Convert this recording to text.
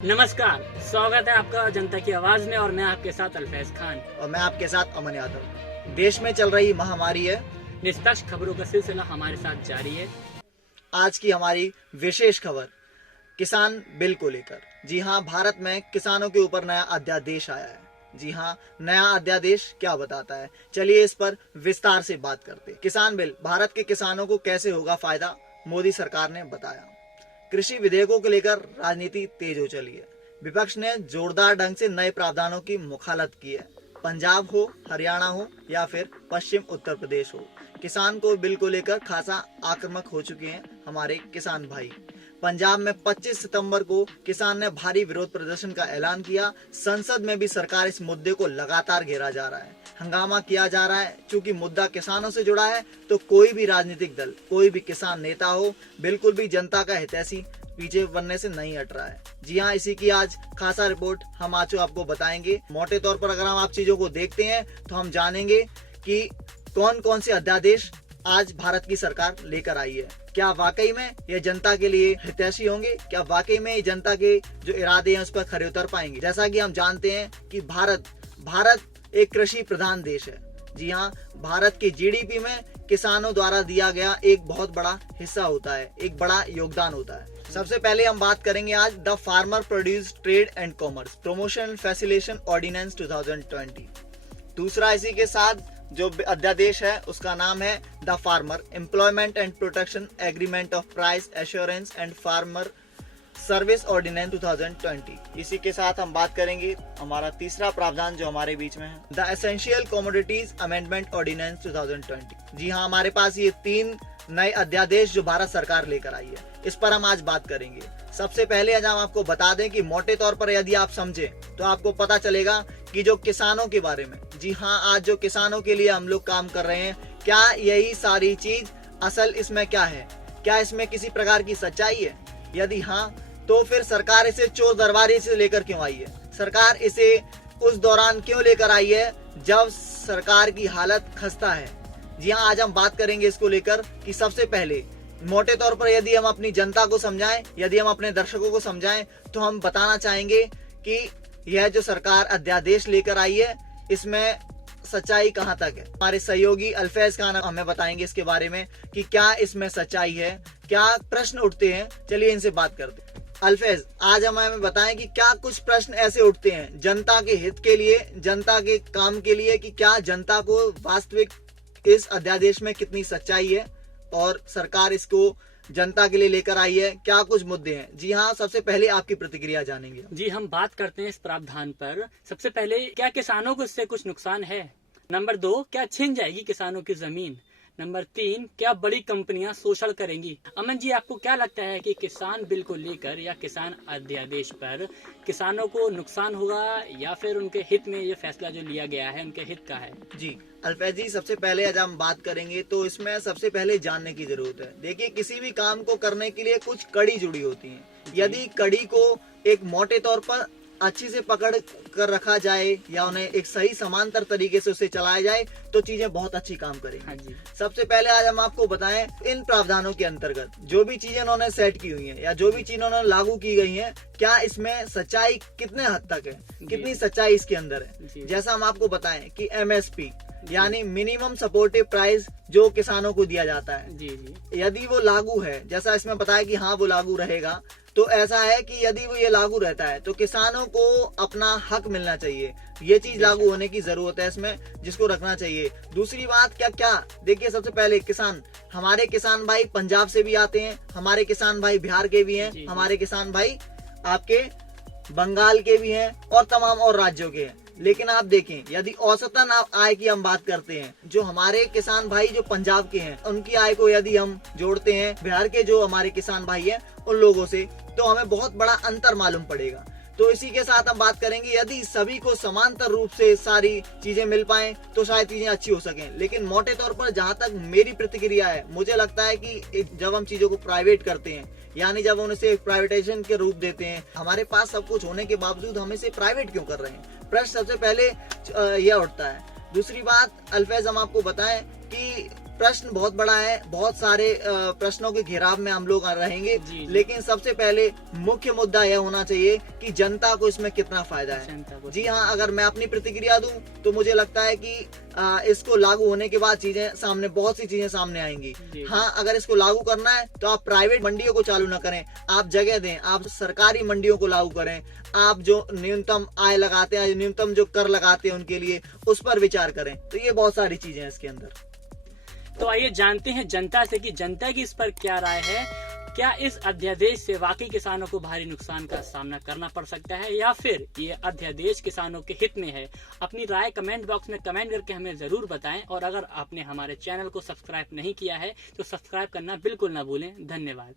नमस्कार, स्वागत है आपका जनता की आवाज में और मैं आपके साथ अल्फैज खान। और मैं आपके साथ अमन यादव। देश में चल रही महामारी है। निष्पक्ष खबरों का सिलसिला हमारे साथ जारी है। आज की हमारी विशेष खबर किसान बिल को लेकर। जी हां, भारत में किसानों के ऊपर नया अध्यादेश आया है। जी हां, नया अध्यादेश क्या बताता है, चलिए इस पर विस्तार से बात करते हैं। किसान बिल भारत के किसानों को कैसे होगा फायदा, मोदी सरकार ने बताया। कृषि विधेयकों को लेकर राजनीति तेज हो चली है। विपक्ष ने जोरदार ढंग से नए प्रावधानों की मुखालत की है। पंजाब हो, हरियाणा हो या फिर पश्चिम उत्तर प्रदेश हो, किसान को बिल को लेकर खासा आक्रामक हो चुके हैं हमारे किसान भाई। पंजाब में 25 सितंबर को किसान ने भारी विरोध प्रदर्शन का ऐलान किया। संसद में भी सरकार इस मुद्दे को लगातार घेरा जा रहा है, हंगामा किया जा रहा है। चूंकि मुद्दा किसानों से जुड़ा है तो कोई भी राजनीतिक दल, कोई भी किसान नेता हो, बिल्कुल भी जनता का हितैषी पीछे बनने से नहीं हट रहा है। जी हाँ, इसी की आज खासा रिपोर्ट हम आज आपको बताएंगे। मोटे तौर पर अगर हम आप चीजों को देखते हैं तो हम जानेंगे कि कौन कौन से अध्यादेश आज भारत की सरकार लेकर आई है। क्या वाकई में ये जनता के लिए हितैषी होंगे? क्या वाकई में ये जनता के जो इरादे हैं उस पर खरे उतर पाएंगे? जैसा कि हम जानते हैं कि भारत एक कृषि प्रधान देश है। जी हाँ, भारत की जीडीपी में किसानों द्वारा दिया गया एक बहुत बड़ा हिस्सा होता है, एक बड़ा योगदान होता है। सबसे पहले हम बात करेंगे आज the farmer produce trade and commerce promotion and facilitation ordinance 2020। दूसरा इसी के साथ जो अध्यादेश है उसका नाम है the farmer employment and protection agreement of price assurance and farmer service ordinance 2020। इसी के साथ हम बात करेंगे हमारा तीसरा प्रावधान जो हमारे बीच में है, the essential commodities amendment ordinance 2020। जी हाँ, हमारे पास ये 3 नए अध्यादेश जो भारत सरकार लेकर आई है, इस पर हम आज बात करेंगे। सबसे पहले आज हम आपको बता दें कि मोटे तौर पर यदि आप समझे तो आपको पता चलेगा कि जो किसानों के बारे में, जी हाँ, आज जो किसानों के लिए हम लोग काम कर रहे हैं, क्या यही सारी चीज असल इसमें क्या है? क्या इसमें किसी प्रकार की सच्चाई है? यदि हाँ, तो फिर सरकार इसे चोर दरबारी से लेकर क्यों आई है? सरकार इसे उस दौरान क्यों लेकर आई है जब सरकार की हालत खस्ता है? जी हाँ, आज हम बात करेंगे इसको लेकर कि सबसे पहले मोटे तौर पर यदि हम अपनी जनता को समझाएं, यदि हम अपने दर्शकों को समझाएं, तो हम बताना चाहेंगे कि यह जो सरकार अध्यादेश लेकर आई है इसमें सच्चाई कहां तक है। हमारे सहयोगी अल्फैज खान हमें बताएंगे इसके बारे में कि क्या इसमें सच्चाई है, क्या प्रश्न उठते हैं। चलिए इनसे बात करते हैं। अल्फैज, आज हमें बताएं कि क्या कुछ प्रश्न ऐसे उठते हैं जनता के हित के लिए, जनता के काम के लिए, कि क्या जनता को वास्तविक इस अध्यादेश में कितनी सच्चाई है और सरकार इसको जनता के लिए लेकर आई है, क्या कुछ मुद्दे हैं? जी हाँ, सबसे पहले आपकी प्रतिक्रिया जानेंगे। जी, हम बात करते हैं इस प्रावधान पर। सबसे पहले, क्या किसानों को इससे कुछ नुकसान है? नंबर 2, क्या छिन जाएगी किसानों की जमीन? नंबर 3, क्या बड़ी कंपनियां शोषण करेंगी? अमन जी, आपको क्या लगता है कि किसान बिल को लेकर या किसान अध्यादेश पर किसानों को नुकसान होगा या फिर उनके हित में ये फैसला जो लिया गया है उनके हित का है? जी अल्फैज जी, सबसे पहले आज हम बात करेंगे तो इसमें सबसे पहले जानने की जरूरत है। देखिए, किसी भी काम को करने के लिए कुछ कड़ी जुड़ी होती है। यदि कड़ी को एक मोटे तौर पर अच्छी से पकड़ कर रखा जाए या उन्हें एक सही समांतर तरीके से उसे चलाया जाए तो चीजें बहुत अच्छी काम करेंगी। हाँ जी। सबसे पहले आज हम आपको बताएं, इन प्रावधानों के अंतर्गत जो भी चीजें उन्होंने सेट की हुई हैं या जो भी चीजें उन्होंने लागू की गई हैं, क्या इसमें सच्चाई कितने हद तक है, कितनी सच्चाई इसके अंदर है। जैसा हम आपको बताएं कि MSP यानी मिनिमम सपोर्टिव प्राइस जो किसानों को दिया जाता है, यदि वो लागू है, जैसा इसमें बताया कि हाँ वो लागू रहेगा, तो ऐसा है कि यदि वो ये लागू रहता है तो किसानों को अपना हक मिलना चाहिए। ये चीज लागू होने की जरूरत है इसमें, जिसको रखना चाहिए। दूसरी बात, क्या देखिए, सबसे पहले किसान, हमारे किसान भाई पंजाब से भी आते हैं, हमारे किसान भाई बिहार के भी हैं, हमारे किसान भाई आपके बंगाल के भी हैं और तमाम और राज्यों के हैं। लेकिन आप देखें, यदि औसतन आय की हम बात करते हैं, जो हमारे किसान भाई जो पंजाब के हैं उनकी आय को यदि हम जोड़ते हैं बिहार के जो हमारे किसान भाई हैं उन लोगों से, तो हमें बहुत बड़ा अंतर मालूम पड़ेगा। तो इसी के साथ हम बात करेंगे, यदि सभी को समांतर रूप से सारी चीजें मिल पाएं तो शायद चीजें अच्छी हो सकें। लेकिन मोटे तौर पर जहां तक मेरी प्रतिक्रिया है, मुझे लगता है कि जब हम चीजों को प्राइवेट करते हैं, यानी जब हम इसे प्राइवेटाइजेशन के रूप देते हैं, हमारे पास सब कुछ होने के बावजूद हम इसे प्राइवेट क्यों कर रहे हैं, प्रश्न सबसे पहले यह उठता है। दूसरी बात अल्फैज, हम आपको बताएं कि प्रश्न बहुत बड़ा है, बहुत सारे प्रश्नों के घेराव में हम लोग रहेंगे, जी। लेकिन सबसे पहले मुख्य मुद्दा यह होना चाहिए कि जनता को इसमें कितना फायदा है। जनता को जी हाँ, अगर मैं अपनी प्रतिक्रिया दूं तो मुझे लगता है कि इसको लागू होने के बाद चीजें सामने, बहुत सी चीजें सामने आएंगी। जी। हाँ, अगर इसको लागू करना है तो आप प्राइवेट मंडियों को चालू ना करें, आप जगह दें, आप सरकारी मंडियों को लागू करें, आप जो न्यूनतम आय लगाते हैं, न्यूनतम जो कर लगाते हैं उनके लिए, उस पर विचार करें। तो ये बहुत सारी चीजें हैं इसके अंदर। तो आइए जानते हैं जनता से कि जनता की इस पर क्या राय है। क्या इस अध्यादेश से वाकई किसानों को भारी नुकसान का सामना करना पड़ सकता है या फिर ये अध्यादेश किसानों के हित में है? अपनी राय कमेंट बॉक्स में कमेंट करके हमें जरूर बताएं, और अगर आपने हमारे चैनल को सब्सक्राइब नहीं किया है तो सब्सक्राइब करना बिल्कुल ना भूलें। धन्यवाद।